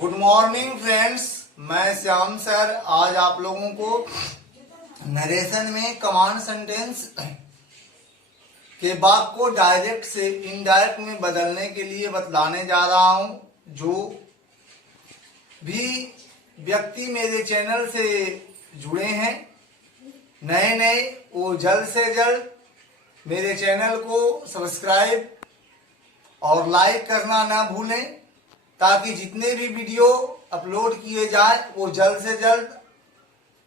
Good morning friends, मैं Shyam sir आज आप लोगों को नरेशन में कमांड सेंटेंस के वाक्य को डायरेक्ट से इनडायरेक्ट में बदलने के लिए बतलाने जा रहा हूं। जो भी व्यक्ति मेरे चैनल से जुड़े हैं नए नए, वो जल्द से जल्द मेरे चैनल को सब्सक्राइब और लाइक करना ना भूलें, ताकि जितने भी वीडियो अपलोड किए जाए वो जल्द से जल्द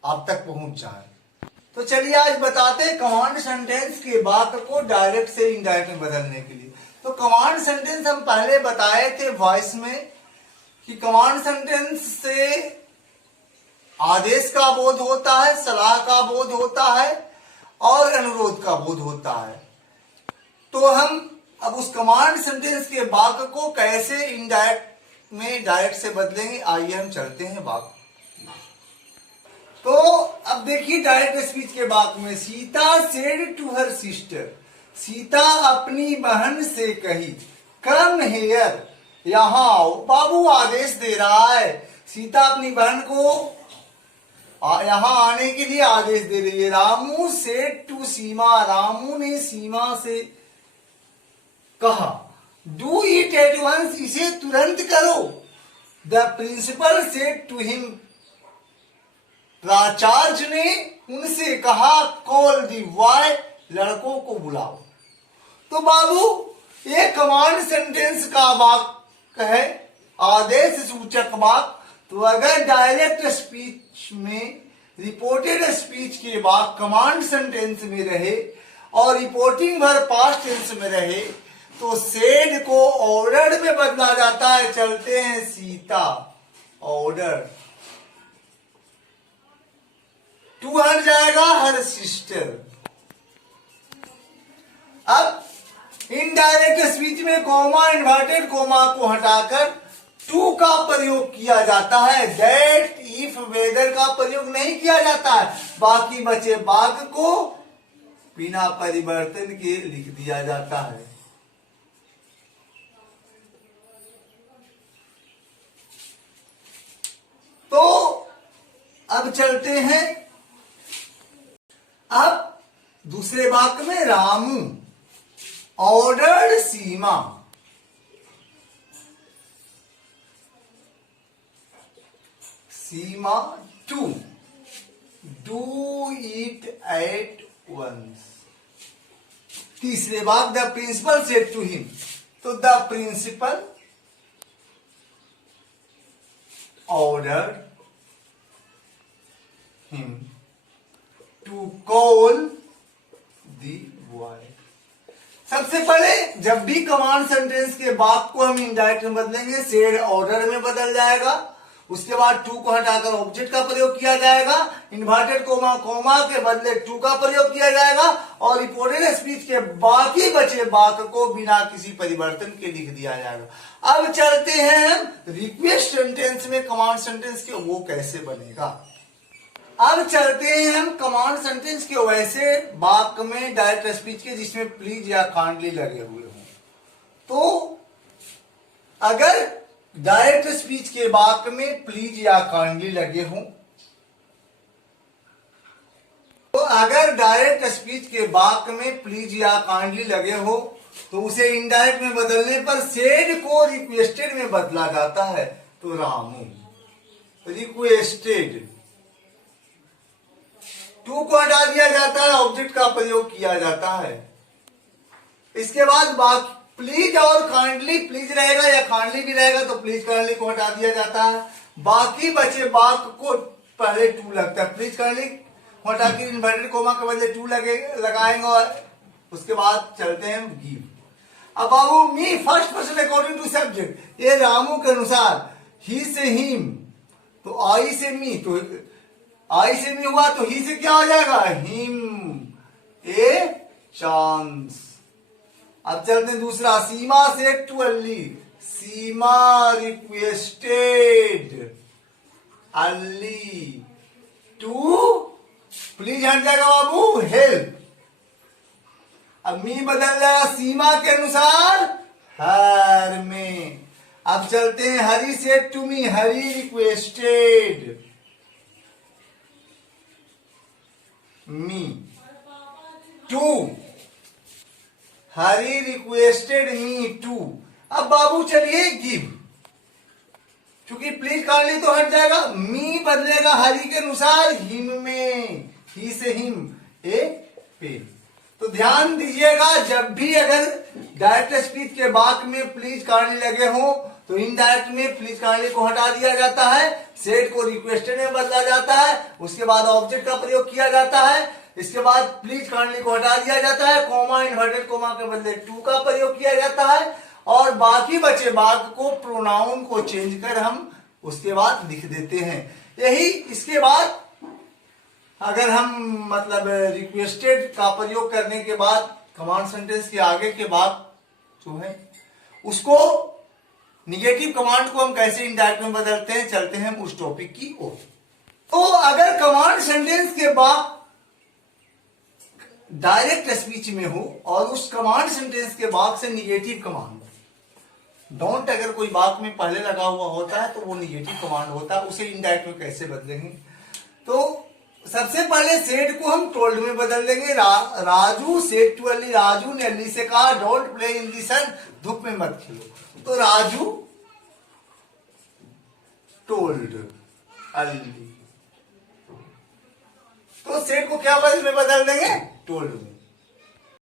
आप तक पहुंच जाए। तो चलिए आज बताते हैं कमांड सेंटेंस के वाक्य को डायरेक्ट से इनडायरेक्ट में बदलने के लिए। तो कमांड सेंटेंस हम पहले बताए थे वॉइस में कि कमांड सेंटेंस से आदेश का बोध होता है, सलाह का बोध होता है और अनुरोध का बोध होता है। तो हम अब उस कमांड सेंटेंस के वाक्य को कैसे इनडायरेक्ट में डायरेक्ट से बदलेंगे, आइए हम चलते हैं वाक्य। तो अब देखिए डायरेक्ट स्पीच के वाक्य में, Sita said to her sister, Sita अपनी बहन से कही, कम हियर, यहाँ आओ। बाबू आदेश दे रहा है, सीता अपनी बहन को यहाँ आने के लिए आदेश दे रही है। रामू सेड टू सीमा, रामू ने सीमा से कहा, डू इट एट वंस, इसे तुरंत करो। The principal said to him, प्राचार्य ने उनसे कहा, कॉल द बॉय, लड़कों को बुलाओ। तो बाबू ये कमांड सेंटेंस का वाक्य है, आदेश सूचक वाक्य। तो अगर डायरेक्ट स्पीच में रिपोर्टेड स्पीच के वाक्य कमांड सेंटेंस में रहे और रिपोर्टिंग वर्ब पास्ट टेंस में रहे तो सेड को ऑर्डर में बदला जाता है। चलते हैं, सीता ऑर्डर, टू हट जाएगा हर सिस्टर। अब इनडायरेक्ट स्पीच में कॉमा, इन्वर्टेड कॉमा को हटाकर टू का प्रयोग किया जाता है। दैट, इफ, वेदर का प्रयोग नहीं किया जाता है। बाकी बचे वाक्य को बिना परिवर्तन के लिख दिया जाता है। तो अब चलते हैं, अब दूसरे वाक्य में, Ramu ordered Seema, Seema to do it at once. तीसरे वाक्य, the principal said to him, तो the principal ordered him to call the boy। सबसे पहले जब भी कमांड सेंटेंस के वाक्य को हम इनडायरेक्ट में बदलेंगे, सेड ऑर्डर में बदल जाएगा। उसके बाद टू को हटाकर ऑब्जेक्ट का प्रयोग किया जाएगा। इन्वर्टेड कोमा, कोमा के बदले टू का प्रयोग किया जाएगा और रिपोर्टेड स्पीच के बाकी बचे वाक्य को बिना किसी परिवर्तन के लिख दिया जाएगा। अब चलते हैं हम रिक्वेस्ट सेंटेंस में कमांड सेंटेंस के वो कैसे बनेगा। अब चलते हैं हम कमांड सेंटेंस के वैसे वाक्य में डायरेक्ट स्पीच के जिसमें प्लीज या काइंडली लगे हुए हों। तो अगर डायरेक्ट स्पीच के वाक्य में प्लीज या काइंडली लगे हों, तो अगर डायरेक्ट स्पीच के वाक्य में प्लीज या काइंडली लगे हो तो उसे इनडायरेक्ट में बदलने पर सेड को रिक्वेस्टेड में बदला जाता है। तो रामू रिक्वेस्टेड, टू को हटा दिया जाता है, ऑब्जेक्ट का प्रयोग किया जाता है। इसके बाद प्लीज और काइंडली, प्लीज रहेगा या काइंडली भी रहेगा तो प्लीज काइंडली को हटा दिया जाता है। बाकी बचे वाक्य को पहले टू लगता है, प्लीज काइंडली हटा के इन्वर्टेड कोमा के बदले टू लगाएंगे और उसके बाद चलते हैं गिव। अब बाबू, me first person according to subject, ये रामू के अनुसार, ही से हिम, तो आई से मी, तो आई से मी हुआ तो ही से क्या हो जाएगा, हिम ए चांस। अब चलते हैं दूसरा, सीमा सेड टू अल्ली, सीमा रिक्वेस्टेड अल्ली टू, प्लीज हट जाएगा बाबू, हेल्प। अब मी बदल जाएगा सीमा के अनुसार हर में। अब चलते हैं, Hari said to me, Hari requested me to, Hari requested me to. अब बाबू चलिए गिव, क्योंकि प्लीज काइंडली तो हट जाएगा, मी बदलेगा हरी के अनुसार हिम में, ही से हिम ए पेन। तो ध्यान दीजिएगा, जब भी अगर डायरेक्ट स्पीच के वाक्य में प्लीज काइंडली लगे हो तो इनडायरेक्ट में प्लीज काइंडली को हटा दिया जाता है, सेड को रिक्वेस्टेड में बदला जाता है, उसके बाद ऑब्जेक्ट का प्रयोग किया जाता है, इसके बाद प्लीज काइंडली को हटा दिया जाता है, कॉमा इन्वर्टेड कॉमा के बदले टू का प्रयोग किया जाता है, और बाकी बचे वाक्य को प्रोनाउन को चेंज कर हम उसके बाद लिख देते हैं। यही इसके बाद अगर हम मतलब रिक्वेस्टेड का प्रयोग करने के बाद कमांड सेंटेंस के आगे के बाद जो है उसको निगेटिव कमांड को हम कैसे इनडायरेक्ट में बदलते हैं, चलते हैं उस टॉपिक की ओर। तो अगर कमांड सेंटेंस के बाद डायरेक्ट स्पीच में हो और उस कमांड सेंटेंस के बाद से निगेटिव कमांड, डोंट अगर कोई वाक्य में पहले लगा हुआ होता है तो वो निगेटिव कमांड होता है, उसे इनडायरेक्ट में कैसे बदलेंगे। तो सबसे पहले सेड को हम टोल्ड में बदल देंगे। राजू सेड टू अली, राजू ने अली से कहा डोंट प्ले इन दी सन, धूप में मत खेलो। तो राजू टोल्ड अली, तो सेड को क्या में बदल देंगे, टोल्ड में।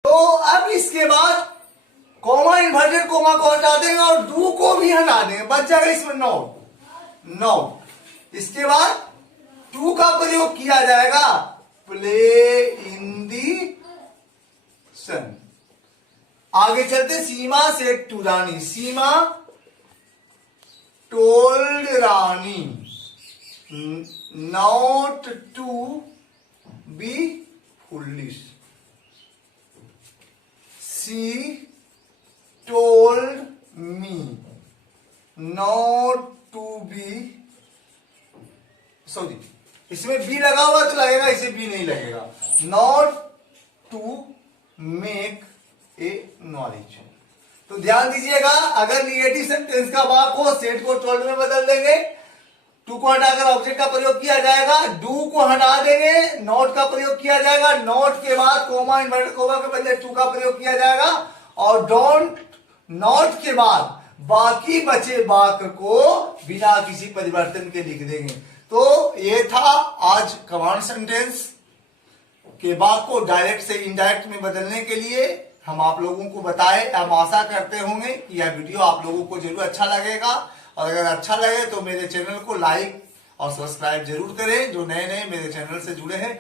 तो अब इसके बाद कॉमा इन्वर्टेड कॉमा को हटा देंगे और डू को भी हटा देंगे, बच जाएगा इसमें नो। इसके बाद टू का प्रयोग किया जाएगा, प्ले इन दी सन। आगे चलते, Seema said to Rani, Seema told Rani not to be foolish, she told me not to be, sorry इसमें बी लगा हुआ तो लगेगा, इसे बी नहीं लगेगा, not to make a knowledge. तो ध्यान दीजिएगा, अगर निगेटिव सेंटेंस का वाक्य हो सेड को टोल्ड में बदल देंगे, टू को हटाकर ऑब्जेक्ट का प्रयोग किया जाएगा, डू को हटा देंगे, नॉट का प्रयोग किया जाएगा, नॉट के बाद कोमा इन्वर्टेड कोमा के बदले टू का प्रयोग किया जाएगा, और डोंट नॉट के बाद बाकी बचे वाक्य को बिना किसी परिवर्तन के लिख देंगे। तो ये था आज कमांड सेंटेंस के वाक्य को डायरेक्ट से इनडायरेक्ट में बदलने के लिए हम आप लोगों को बताए। हम आशा करते होंगे कि यह वीडियो आप लोगों को जरूर अच्छा लगेगा, और अगर अच्छा लगे तो मेरे चैनल को लाइक और सब्सक्राइब जरूर करें। जो नए नए मेरे चैनल से जुड़े हैं